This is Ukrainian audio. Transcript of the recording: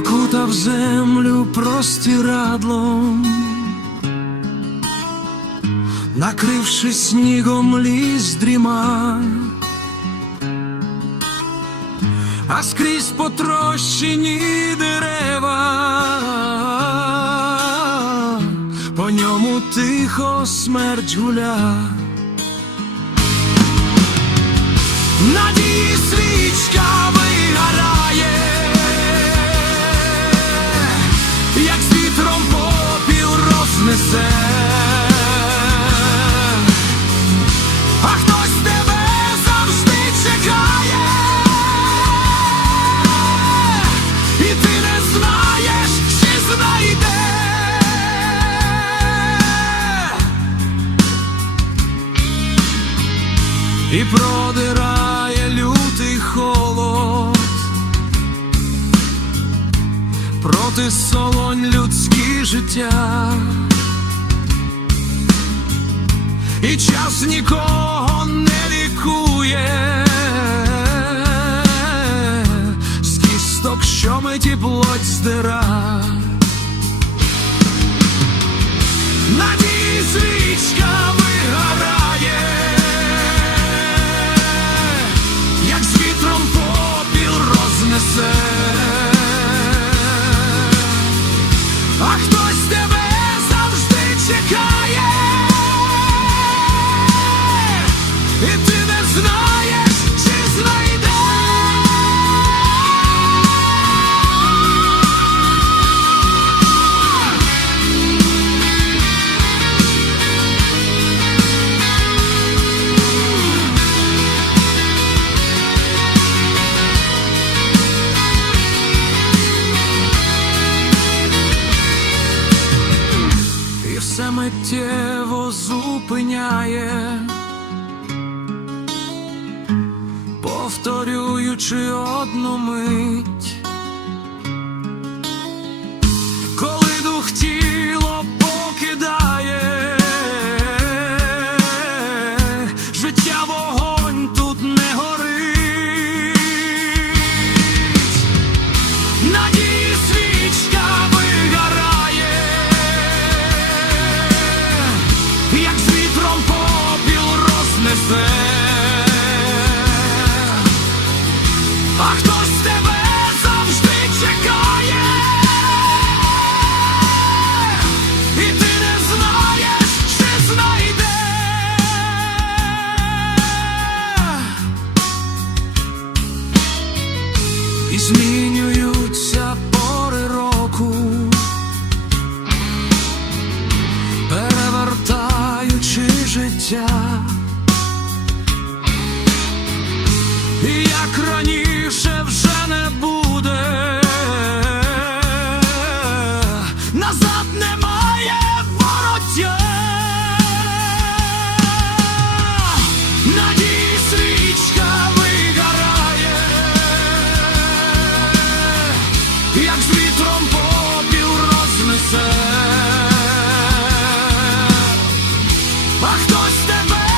закутав землю простирадлом, накривши снігом ліс дріма, а скрізь потрощені дерева, по ньому тихо смерть гуля. Надії свічка як з вітром попіл рознесе, а хтось тебе завжди чекає, і ти не знаєш, чи знайде. і продирає проти солонь людські життя, і час нікого не лікує, з кісток, що миті плоть здира. Надії свічка все миттєво зупиняє, повторюючи одну мить, як з вітром попіл рознесе, а хтось тебе завжди чекає, і ти не знаєш, чи знайде. і змінюються і як раніше вже не буде, назад немає вороття. Надії свічка вигорає, як з вітром Чомусь тебе.